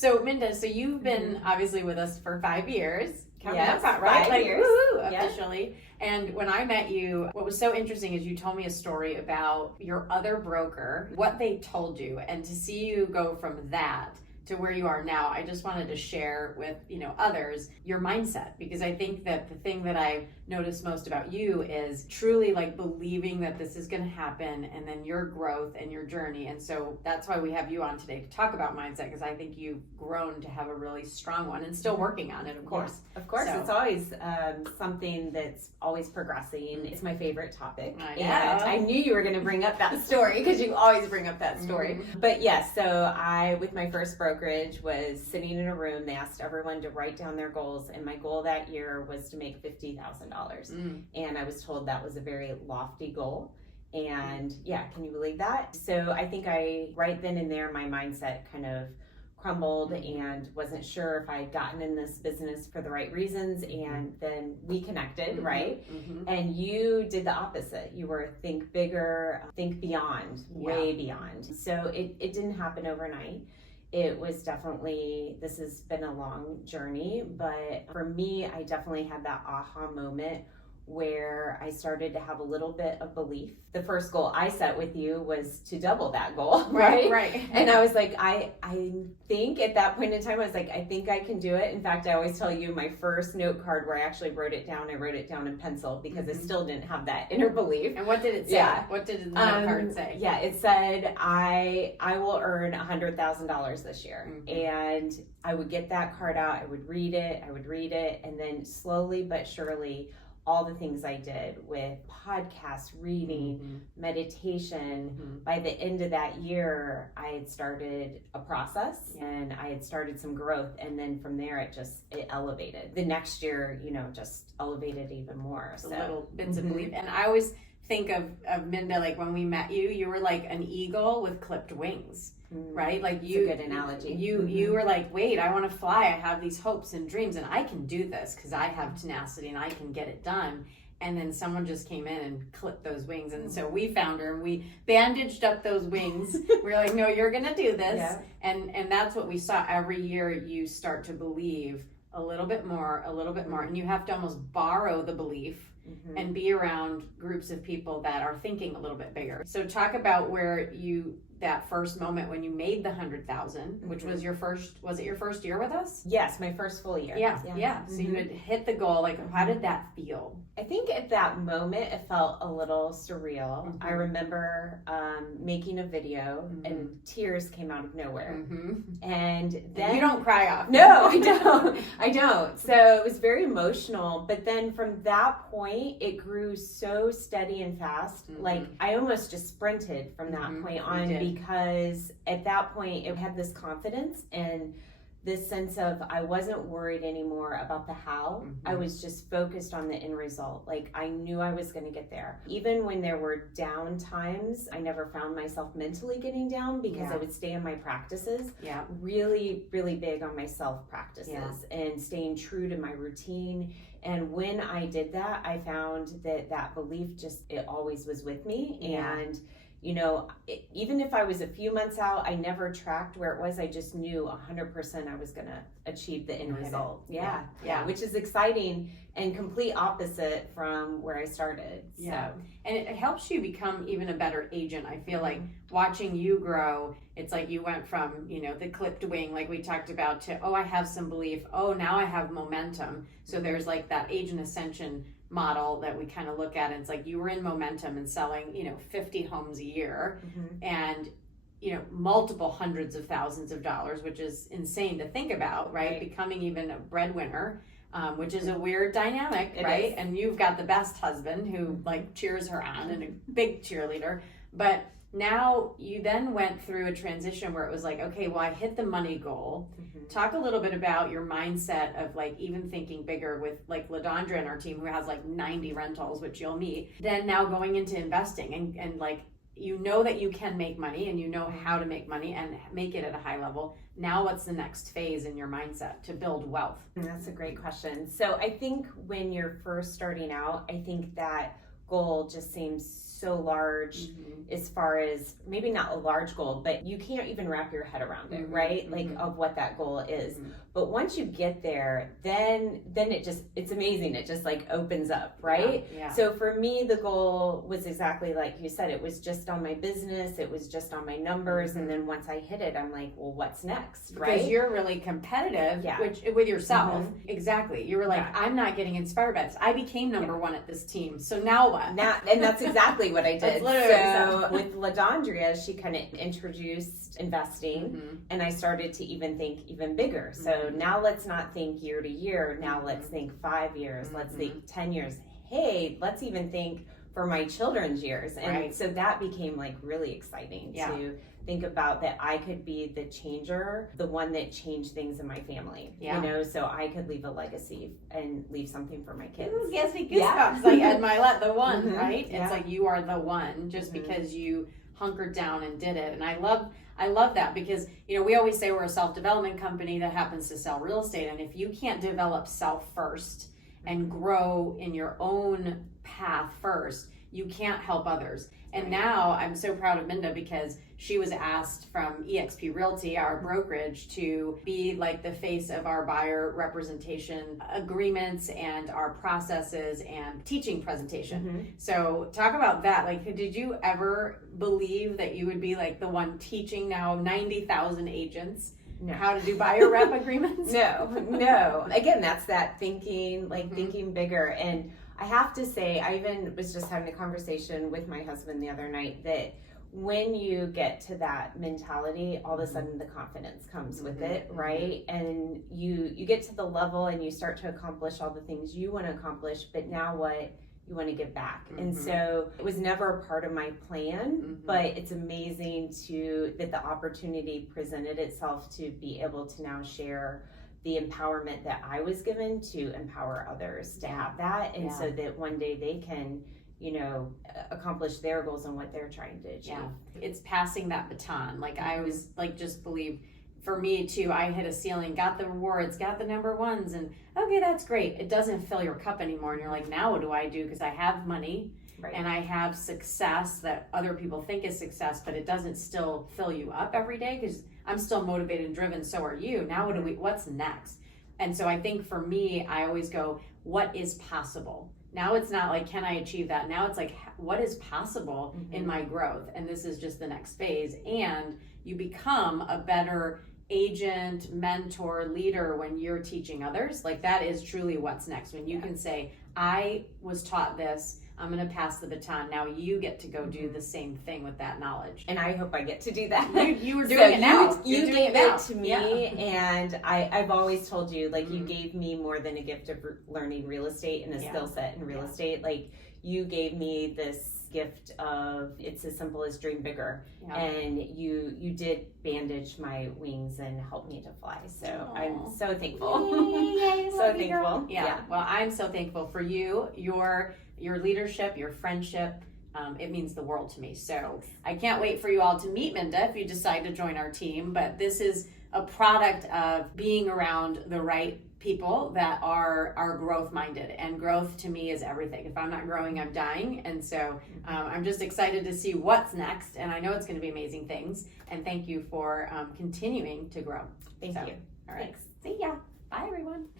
So Minda, so you've been obviously with us for 5 years. Yes, up, right? 5 years. Woo, officially. And when I met you, what was so interesting is you told me a story about your other broker, what they told you, and to see you go from that to where you are now, I just wanted to share with others your mindset, because I think that the thing that I noticed most about you is truly like believing that this is going to happen, and then your growth and your journey. And so that's why we have you on today to talk about mindset, because I think you've grown to have a really strong one and still working on it, of course. Yeah, of course, so. It's always something that's always progressing. It's my favorite topic. And I knew you were going to bring up that story because you always bring up that story. Mm-hmm. But yes, so I, with my first brokerage, was sitting in a room. They asked everyone to write down their goals, and my goal that year was to make $50,000. And I was told that was a very lofty goal. And yeah, can you believe that? So I think right then and there, my mindset kind of crumbled and wasn't sure if I had gotten in this business for the right reasons. And then we connected, right? And you did the opposite. You were think bigger, think beyond, way beyond. So it didn't happen overnight. It was definitely, this has been a long journey, but for me, I definitely had that aha moment where I started to have a little bit of belief. The first goal I set with you was to double that goal, right? And I was like, I think at that point in time, I was like, I think I can do it. In fact, I always tell you my first note card where I actually wrote it down in pencil because I still didn't have that inner belief. And what did it say? Yeah. What did the note card say? Yeah, it said, I will earn $100,000 this year. And I would get that card out, I would read it, and then slowly but surely, all the things I did with podcasts, reading, meditation. By the end of that year, I had started a process and I had started some growth. And then from there, it elevated. The next year, just elevated even more. So little bits of belief. And I always think of Minda, like when we met you, you were like an eagle with clipped wings. Right? Like you, it's a good analogy. You were like, wait, I want to fly. I have these hopes and dreams and I can do this because I have tenacity and I can get it done. And then someone just came in and clipped those wings. And so we found her and we bandaged up those wings. We were like, no, you're going to do this. Yeah. And that's what we saw every year. You start to believe a little bit more. And you have to almost borrow the belief and be around groups of people that are thinking a little bit bigger. So talk about where that first moment when you made the 100,000, which was was it your first year with us? Yes, my first full year. Yeah. So you had hit the goal. Like, how did that feel? I think at that moment, it felt a little surreal. I remember making a video and tears came out of nowhere. And then you don't cry often. No, I don't. So it was very emotional. But then from that point, it grew so steady and fast. Like I almost just sprinted from that point on, because at that point it had this confidence and this sense of I wasn't worried anymore about the how. I was just focused on the end result. Like I knew I was going to get there. Even when there were down times, I never found myself mentally getting down because I would stay in my practices. Really, really big on my self practices and staying true to my routine. And when I did that, I found that belief it always was with me. And even if I was a few months out, I never tracked where it was. I just knew 100% I was going to achieve the end result. Yeah. Which is exciting and complete opposite from where I started. Yeah. So. And it helps you become even a better agent. I feel like watching you grow, it's like you went from, the clipped wing, like we talked about, to, I have some belief. Now I have momentum. So there's like that agent ascension model that we kind of look at, and it's like you were in momentum and selling 50 homes a year and multiple hundreds of thousands of dollars, which is insane to think about, right? Becoming even a breadwinner, which is a weird dynamic, right? And you've got the best husband who like cheers her on and a big cheerleader, but now you then went through a transition where it was like, okay, well, I hit the money goal. Talk a little bit about your mindset of like even thinking bigger with like LaDondra and our team who has like 90 rentals, which you'll meet. Then now going into investing and like, that you can make money and how to make money and make it at a high level. Now what's the next phase in your mindset to build wealth? That's a great question. So I think when you're first starting out, I think that goal just seems so large as far as maybe not a large goal, but you can't even wrap your head around it, right? Like of what that goal is. But once you get there, then it's amazing. It just like opens up, right? Yeah. So for me, the goal was exactly like you said. It was just on my business. It was just on my numbers. And then once I hit it, I'm like, well, what's next, right? Because you're really competitive with yourself. Exactly. You were like, I'm not getting inspired by this. I became number one at this team. So now what? And that's exactly what I did. So with LaDondria, she kind of introduced investing, and I started to even think even bigger. So now let's not think year to year. Now let's think 5 years. Let's think 10 years. Hey, let's even think for my children's years. And so that became like really exciting to think about that I could be the changer, the one that changed things in my family, you know, so I could leave a legacy and leave something for my kids. Yes, goosebumps. Like Ed Milet, the one, right? It's like you are the one just because you hunkered down and did it. And I love that because, you know, we always say we're a self-development company that happens to sell real estate. And if you can't develop self first and grow in your own path first, you can't help others. And now I'm so proud of Minda because she was asked from EXP Realty, our brokerage, to be like the face of our buyer representation agreements and our processes and teaching presentation. So talk about that. Like, did you ever believe that you would be like the one teaching now 90,000 agents how to do buyer rep agreements? No. Again, that's that thinking, like thinking bigger. And I have to say, I even was just having a conversation with my husband the other night that when you get to that mentality, all of a sudden the confidence comes with it, right? And you get to the level and you start to accomplish all the things you want to accomplish, but now what? You want to give back. And so it was never a part of my plan, but it's amazing that the opportunity presented itself to be able to now share the empowerment that I was given to empower others to have that. And so that one day they can, you know, accomplish their goals and what they're trying to achieve. It's passing that baton. Like I always like just believe for me too, I hit a ceiling, got the rewards, got the number ones, and okay, that's great. It doesn't fill your cup anymore. And you're like, now what do I do? Because I have money and I have success that other people think is success, but it doesn't still fill you up every day because I'm still motivated and driven. So are you. Now what's next? And so I think for me, I always go, what is possible? Now it's not like, can I achieve that? Now it's like, what is possible in my growth? And this is just the next phase. And you become a better agent, mentor, leader when you're teaching others. Like that is truly what's next. When you can say, I was taught this, I'm going to pass the baton. Now you get to go do the same thing with that knowledge. And I hope I get to do that. You were doing it now. You gave it to me. And I've always told you, like, you gave me more than a gift of learning real estate and a skill set in real estate. Like, you gave me this gift of, it's as simple as dream bigger. And you did bandage my wings and help me to fly. So I'm so thankful. Yay, so thankful. Yeah. Well, I'm so thankful for you, your leadership, your friendship. It means the world to me. So I can't wait for you all to meet Minda if you decide to join our team. But this is a product of being around the right people that are growth minded, and growth to me is everything. If I'm not growing, I'm dying. And so I'm just excited to see what's next, and I know it's going to be amazing things. And thank you for continuing to grow. Thank you. All right. Thanks. See ya. Bye everyone.